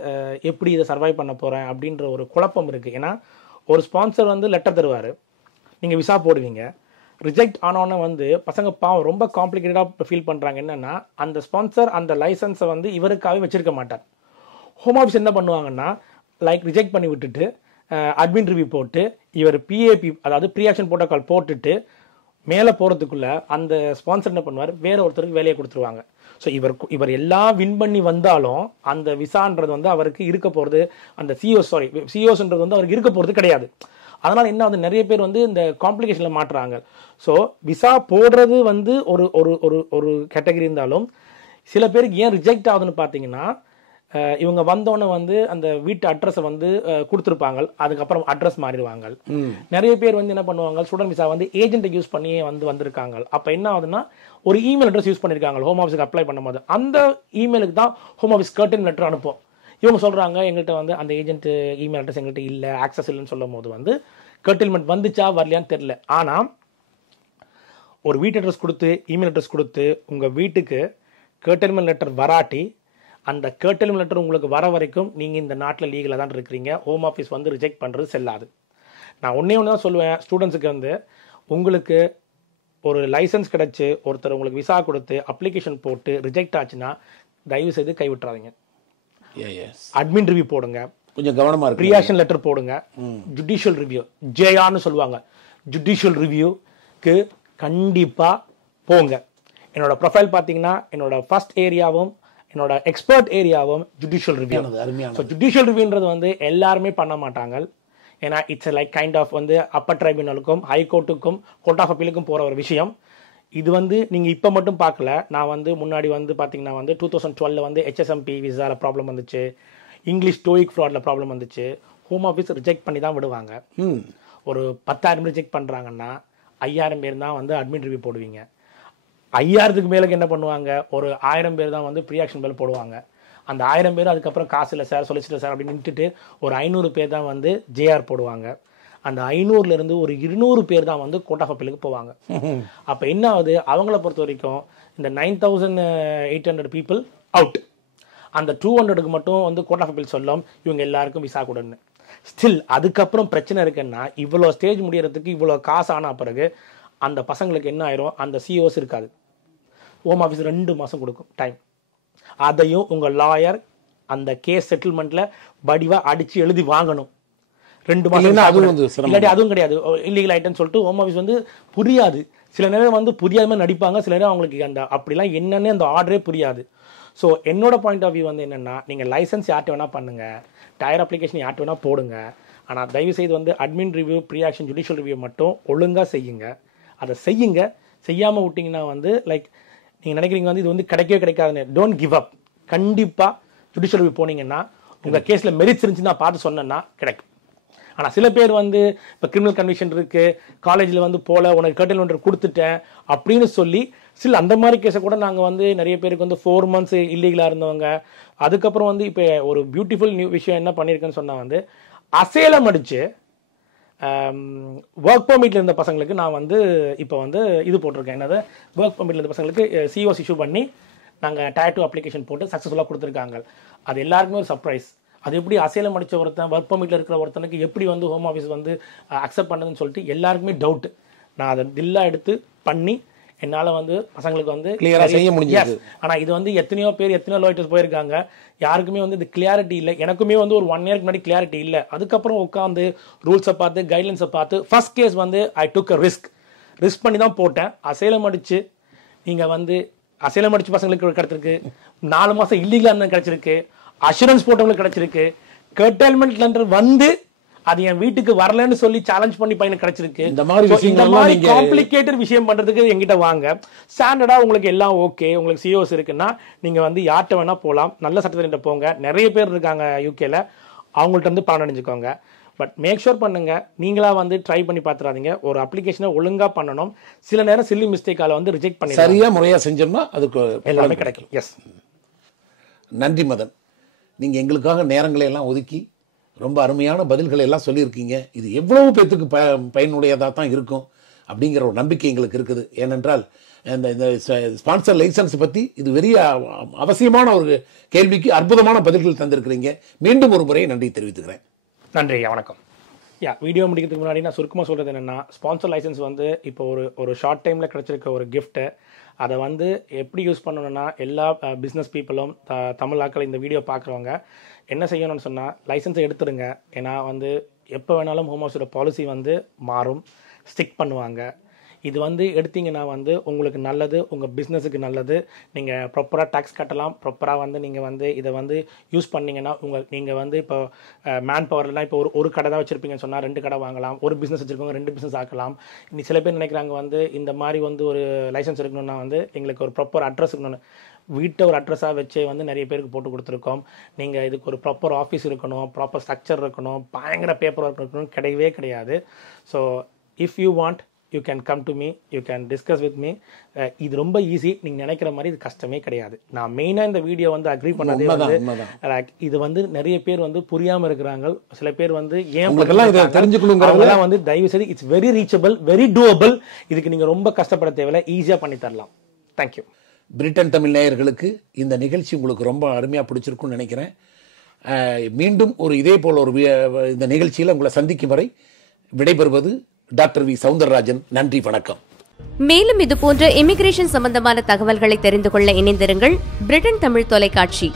எப்படி இதை சர்வைவ் பண்ண போகிறேன் அப்படின்ற ஒரு குழப்பம் இருக்குது. ஏன்னா ஒரு ஸ்பான்சர் வந்து லெட்டர் தருவார், நீங்கள் விசா போடுவீங்க, ரிஜெக்ட் ஆனோன்னு வந்து பசங்க பாவம் ரொம்ப காம்ப்ளிகேட்டடாக ஃபீல் பண்ணுறாங்க. என்னென்னா அந்த ஸ்பான்சர் அந்த லைசன்ஸை வந்து இவருக்காகவே வச்சிருக்க மாட்டார். ஹோம் ஆஃபீஸ் என்ன பண்ணுவாங்கன்னா லைக் ரிஜெக்ட் பண்ணி விட்டுட்டு அட்மின் ரிவ்யூ போட்டு இவர் பிஏபி அதாவது ப்ரீ ஆக்ஷன் ப்ரோட்டோகால் போட்டுட்டு மேலே போகிறதுக்குள்ளே அந்த ஸ்பான்சர் என்ன பண்ணுவார், வேற ஒருத்தருக்கு வேலையை கொடுத்துருவாங்க. ஸோ இவர் எல்லாம் வின் பண்ணி வந்தாலும் அந்த விசான்றது வந்து அவருக்கு இருக்க போகிறது, அந்த சிஓஸ்ன்றது வந்து அவருக்கு இருக்க போகிறது கிடையாது. அதனால் என்ன வந்து நிறைய பேர் வந்து இந்த காம்ப்ளிகேஷனில் மாட்டுறாங்க. ஸோ விசா போடுறது வந்து ஒரு ஒரு ஒரு ஒரு கேட்டகரி இருந்தாலும் சில பேருக்கு ஏன் ரிஜெக்ட் ஆகுதுன்னு பார்த்தீங்கன்னா, இவங்க வந்தோடனே வந்து அந்த வீட்டு அட்ரஸை வந்து கொடுத்துருப்பாங்க, அதுக்கப்புறம் அட்ரஸ் மாறிடுவாங்க. நிறைய பேர் வந்து என்ன பண்ணுவாங்க, ஸ்டூடெண்ட் விசா வந்து ஏஜென்ட்டை யூஸ் பண்ணி வந்திருக்காங்க. அப்போ என்ன ஆகுதுன்னா ஒரு இமெயில் அட்ரஸ் யூஸ் பண்ணியிருக்காங்க ஹோம் ஆஃபீஸுக்கு அப்ளை பண்ணும்போது, அந்த இமெயிலுக்கு தான் ஹோம் ஆஃபீஸ் கர்டன் லெட்டர் அனுப்போம். இவங்க சொல்கிறாங்க எங்கள்கிட்ட வந்து அந்த ஏஜென்ட் இமெயில் அட்ரஸ் எங்கள்கிட்ட இல்லை, ஆக்சஸ் இல்லைன்னு சொல்லும் போது வந்து கர்டில்மெண்ட் வந்துச்சா வரலையான்னு தெரியல. ஆனால் ஒரு வீட்டு அட்ரஸ் கொடுத்து இமெயில் அட்ரஸ் கொடுத்து உங்கள் வீட்டுக்கு கர்டில்மெண்ட் லெட்டர் வராட்டி அந்த கர்டில்மெண்ட் லெட்டர் உங்களுக்கு வர வரைக்கும் நீங்கள் இந்த நாட்டில் லீகலாக தான் இருக்கிறீங்க. ஹோம் ஆஃபீஸ் வந்து ரிஜெக்ட் பண்ணுறது செல்லாது. நான் ஒன்றே ஒன்று தான் சொல்லுவேன் ஸ்டூடெண்ட்ஸுக்கு வந்து, உங்களுக்கு ஒரு லைசன்ஸ் கிடச்சி ஒருத்தர் உங்களுக்கு விசா கொடுத்து அப்ளிகேஷன் போட்டு ரிஜெக்ட் ஆச்சுன்னா தயவு செய்து கைவிட்டுறாதீங்க. அட்மின் ரிவ்யூ போடுங்க, கொஞ்சம் கவனமாக இருக்கு, ப்ரீ ஆக்ஷன் லெட்டர் போடுங்க, ஜுடிஷியல் ரிவ்யூ ஜேஆர்னு சொல்லுவாங்க, ஜுடிஷியல் ரிவ்யூக்கு கண்டிப்பாக போங்க. என்னோட ப்ரொஃபைல் பார்த்தீங்கன்னா என்னோட ஃபர்ஸ்ட் ஏரியாவும் என்னோட எக்ஸ்பர்ட் ஏரியாவும் ஜுடிஷியல் ரிவ்யூ. ஸோ ஜுடிஷியல் ரிவ்யூன்றது வந்து எல்லாருமே பண்ண மாட்டாங்க. ஏன்னா இட்ஸ் லைக் கைண்ட் ஆஃப் வந்து அப்பர் ட்ரைபியூனலுக்கும் ஹைகோர்ட்டுக்கும் கோர்ட் ஆஃப் அப்பீலுக்கும் போகிற ஒரு விஷயம். இது வந்து நீங்கள் இப்போ மட்டும் பார்க்கல, நான் வந்து முன்னாடி வந்து பார்த்தீங்கன்னா வந்து 2012 வந்து HSMP விசாவில் ப்ராப்ளம் வந்துச்சு, இங்கிலீஷ் டோயிக் ஃப்ராடில் ப்ராப்ளம் வந்துச்சு. ஹோம் ஆஃபீஸ் ரிஜெக்ட் பண்ணி தான் விடுவாங்க. ஒரு 10,000 ரிஜெக்ட் பண்ணுறாங்கன்னா 5,000 பேர் தான் வந்து அட்மின் ரிவ்யூ போடுவீங்க. 5,000க்கு மேலுக்கு என்ன பண்ணுவாங்க, ஒரு 1,000 பேர் தான் வந்து ப்ரீ ஆக்ஷன் பேர் போடுவாங்க. அந்த 1000 பேர் அதுக்கப்புறம் காசு இல்லை சார், சொலிசிட்டர் சார் அப்படின்னு நின்றுட்டு ஒரு 500 பேர் தான் வந்து ஜேஆர் போடுவாங்க. அந்த 500லேருந்து ஒரு 200 பேர் தான் வந்து கோர்ட் ஆஃப் அப்பீலுக்கு போவாங்க. அப்போ என்ன ஆகுது, அவங்கள பொறுத்த வரைக்கும் இந்த 9,800 பீப்புள் அவுட். அந்த 200க்கு மட்டும் வந்து கோர்ட் ஆஃப் அப்பீல் சொல்லும் இவங்க எல்லாருக்கும் விசா கொடுன்னு. ஸ்டில் அதுக்கப்புறம் பிரச்சனை இருக்குன்னா, இவ்வளோ ஸ்டேஜ் முடியறதுக்கு இவ்வளோ காசு ஆன பிறகு அந்த பசங்களுக்கு என்ன ஆயிரும், அந்த சிஓஸ் இருக்காது. ஹோம் ஆஃபீஸ் 2 மாதம் கொடுக்கும் டைம். அதையும் உங்கள் லாயர் அந்த கேஸ் செட்டில்மெண்ட்டில் வடிவாக அடித்து எழுதி வாங்கணும். 2 மாதம் இல்லாட்டி அதுவும் கிடையாது, இல்லீகல் ஐட்டம்னு சொல்லிட்டு ஹோம் ஆஃபீஸ் வந்து புரியாது. சில நேரம் வந்து புரியாத மாதிரி நடிப்பாங்க, சில நேரம் அவங்களுக்கு அந்த அப்படிலாம் என்னென்னு அந்த ஆர்டரே புரியாது. ஸோ என்னோட பாயிண்ட் ஆஃப் வியூ வந்து என்னென்னா, நீங்கள் லைசன்ஸ் யார்கிட்ட வேணால் பண்ணுங்கள், டயர் அப்ளிகேஷன் யார்கிட்ட வேணால் போடுங்க, ஆனால் தயவுசெய்து வந்து admin review, pre action, judicial review மட்டும் ஒழுங்காக செய்யுங்க. அதை செய்யுங்க, செய்யாமல் விட்டிங்கன்னா வந்து லைக் நீங்கள் நினைக்கிறீங்க வந்து இது வந்து கிடைக்கவே கிடைக்காதுன்னு. Don't give up. கண்டிப்பாக ஜுடிஷியல் ரிவ்யூ போனீங்கன்னா உங்கள் கேஸில் மெரிட்ஸ் இருந்துச்சுன்னு நான் பார்த்து சொன்னேன்னா கிடைக்கும். ஆனால் சில பேர் வந்து இப்போ கிரிமினல் கன்விக்ஷன் இருக்குது, காலேஜில் வந்து போல உனக்கு கர்டைல்மெண்ட் கொடுத்துட்டேன் அப்படின்னு சொல்லி சில அந்த மாதிரி கேஸை கூட நாங்கள் வந்து நிறைய பேருக்கு வந்து 4 months இல்லீகலாக இருந்தவங்க. அதுக்கப்புறம் வந்து இப்போ ஒரு பியூட்டிஃபுல் விஷயம் என்ன பண்ணியிருக்கேன்னு சொன்னால் வந்து அசேலம் அடித்து ஒர்க் பர்மிட்டில் இருந்த பசங்களுக்கு நான் வந்து இப்போ வந்து இது போட்டிருக்கேன். என்னது ஒர்க் பர்மிட்டில் இருந்த பசங்களுக்கு சிஓஸ் இஷ்யூ பண்ணி நாங்கள் டேட்டூ அப்ளிகேஷன் போட்டு சக்ஸஸ்ஃபுல்லாக கொடுத்துருக்காங்க. அது எல்லாருக்குமே ஒரு சர்ப்ரைஸ். அது எப்படி அசைலம் அடித்த ஒருத்தன் ஒர்க் பர்மிட்டில் இருக்கிற ஒருத்தனுக்கு எப்படி வந்து ஹோம் ஆஃபீஸ் வந்து அக்செப்ட் பண்ணுதுன்னு சொல்லிட்டு எல்லாருக்குமே டவுட்டு. நான் அதை தில்லாக எடுத்து பண்ணி என்னால் வந்து பசங்களுக்கு வந்து கிளியராக செய்ய முடியாது. ஆனால் இது வந்து எத்தனையோ லாயர்ஸ் போயிருக்காங்க, யாருக்குமே வந்து இது கிளியாரிட்டி இல்லை. எனக்குமே வந்து ஒரு 1 year முன்னாடி கிளியாரிட்டி இல்லை. அதுக்கப்புறம் உட்காந்து ரூல்ஸை பார்த்து கைட்லைன்ஸை பார்த்து ஃபர்ஸ்ட் கேஸ் வந்து ஐ டுக் அ ரிஸ்க் பண்ணி தான் போட்டேன். அசைலம் அடித்து நீங்கள் வந்து அசைலம் அடித்து பசங்களுக்கு கிடச்சிருக்கு, 4 மாதம் இல்லீகலாக இருந்தால் கிடச்சிருக்கு, அஷூரன்ஸ் போட்டவங்களுக்கு கிடைச்சிருக்கு, கர்டைல்மெண்ட் லெண்டர் வந்து அது என் வீட்டுக்கு வரலன்னு சொல்லி சேலஞ்ச் பண்ணி பையனுக்கு கிடைச்சிருக்கு. இந்த மாதிரி காம்ப்ளிகேட்டட் விஷயம் பண்றதுக்கு எங்கிட்ட வாங்க. ஸ்டாண்டர்டா உங்களுக்கு எல்லாம் ஓகே, உங்களுக்கு சிஓஸ் இருக்குன்னா நீங்க வந்து யார்கிட்ட வேணா போகலாம். நல்ல சட்டத்திட்ட போங்க, நிறைய பேர் இருக்காங்க யூகேல, அவங்கள்ட்ட வந்து பணம் அடைஞ்சுக்கோங்க. பட் மேக் ஷூர் பண்ணுங்க, நீங்களா வந்து ட்ரை பண்ணி பார்த்துறாதீங்க. ஒரு அப்ளிகேஷனை ஒழுங்கா பண்ணணும். சில நேரம் சில்லி மிஸ்டேக்கால வந்து ரிஜெக்ட் பண்ணி சரியா முறையா செஞ்சோம்னா அதுக்கு எல்லாமே கிடைக்கும். எஸ், நன்றி மதன். நீங்கள் எங்களுக்காக நேரங்களை எல்லாம் ஒதுக்கி ரொம்ப அருமையான பதில்களை எல்லாம் சொல்லியிருக்கீங்க. இது எவ்வளவு பேத்துக்கு பயனுடையதாக தான் இருக்கும் அப்படிங்கிற ஒரு நம்பிக்கை எங்களுக்கு இருக்குது. ஏனென்றால் இந்த ஸ்பான்சர் லைசன்ஸ் பற்றி இது பெரிய அவசியமான ஒரு கேள்விக்கு அற்புதமான பதில்கள் தந்திருக்கிறீங்க. மீண்டும் ஒரு முறை நன்றி தெரிவித்துக்கிறேன். நன்றி, வணக்கம். வீடியோ முடிக்கிறதுக்கு முன்னாடி நான் சுருக்கமாக சொல்கிறது என்னென்னா, ஸ்பான்சர் லைசன்ஸ் வந்து இப்போ ஒரு ஷார்ட் டைமில் கிடச்சிருக்க ஒரு கிஃப்ட்டு. அதை வந்து எப்படி யூஸ் பண்ணணும்னா எல்லா பிஸ்னஸ் பீப்புளும் தமிழ் ஆக்கள் இந்த வீடியோ பார்க்குறவங்க என்ன செய்யணும்னு சொன்னால் லைசன்ஸை எடுத்துடுங்க. ஏன்னா வந்து எப்போ வேணாலும் ஹோம் ஆஃபீஸோட பாலிசி வந்து மாறும், ஸ்டிக் பண்ணுவாங்க. இது வந்து எடுத்தீங்கன்னா வந்து உங்களுக்கு நல்லது, உங்கள் பிஸ்னஸுக்கு நல்லது. நீங்கள் ப்ராப்பராக டேக்ஸ் கட்டலாம், ப்ராப்பராக வந்து நீங்கள் வந்து இதை வந்து யூஸ் பண்ணிங்கன்னா நீங்கள் வந்து இப்போ மேன் பவர்லாம் இப்போ ஒரு கடை தான் வச்சுருப்பீங்கன்னு சொன்னால் 2 கடை வாங்கலாம். ஒரு பிஸ்னஸ் வச்சுருக்கவங்க 2 பிஸ்னஸ் ஆக்கலாம். இன்னைக்கு சில பேர் நினைக்கிறாங்க வந்து இந்த மாதிரி வந்து ஒரு லைசன்ஸ் இருக்கணும்னா வந்து எங்களுக்கு ஒரு ப்ராப்பர் அட்ரஸ் இருக்கணும்னு. வீட்டை ஒரு அட்ரஸாக வச்சே வந்து நிறைய பேருக்கு போட்டு கொடுத்துருக்கோம். நீங்கள் இதுக்கு ஒரு ப்ராப்பர் ஆஃபீஸ் இருக்கணும், ப்ராப்பர் ஸ்ட்ரக்சர் இருக்கணும், பயங்கர பேப்பர் ஒர்க் இருக்கணும் கிடையவே கிடையாது. So if you want you can come to me, you can discuss with me. இது ரொம்ப ஈஸி, நீங்கள் நினைக்கிற மாதிரி இது கஷ்டமே கிடையாது. நான் மெயினாக இந்த வீடியோ வந்து அக்ரி பண்ணதே வந்து இது வந்து நிறைய பேர் வந்து புரியாமல் இருக்கிறாங்க. சில பேர் வந்து ஏன் தெரிஞ்சுக்கணுங்கிறதெல்லாம் வந்து தயவு செய்து it's very reachable, very doable. இதுக்கு நீங்கள் ரொம்ப கஷ்டப்பட தேவையில்லை, ஈஸியாக பண்ணி தரலாம். தேங்க்யூ. பிரிட்டன் தமிழ் நேயர்களுக்கு இந்த நிகழ்ச்சி உங்களுக்கு ரொம்ப அருமையாக பிடிச்சிருக்குன்னு நினைக்கிறேன். மீண்டும் ஒரு இதே போல் ஒரு இந்த நிகழ்ச்சியில் உங்களை சந்திக்கும் வரை விடைபெறுவது டாக்டர் வி சவுந்தரராஜன். நன்றி, வணக்கம். மேலும் இது போன்ற இமிகிரேஷன் சம்பந்தமான தகவல்களை தெரிந்து கொள்ள இணைந்திருங்கள் பிரிட்டன் தமிழ் தொலைக்காட்சி.